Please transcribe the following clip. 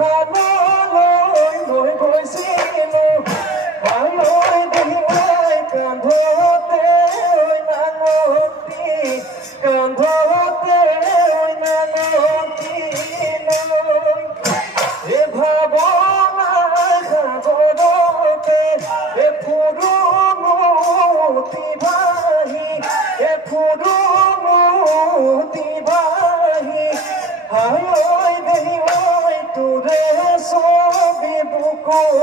ভাললৈ লৈ গৈছিলো ভাললৈ দিলাই কান্ধতে নাঙঠি কান্ধতে নাঙঠি লৈ ভাৱনাৰ সাগৰতে ফুৰুমুতি ভাহি ফুৰুমুতি ভাহি হায় দেহি তোৰে ছবি বুকুত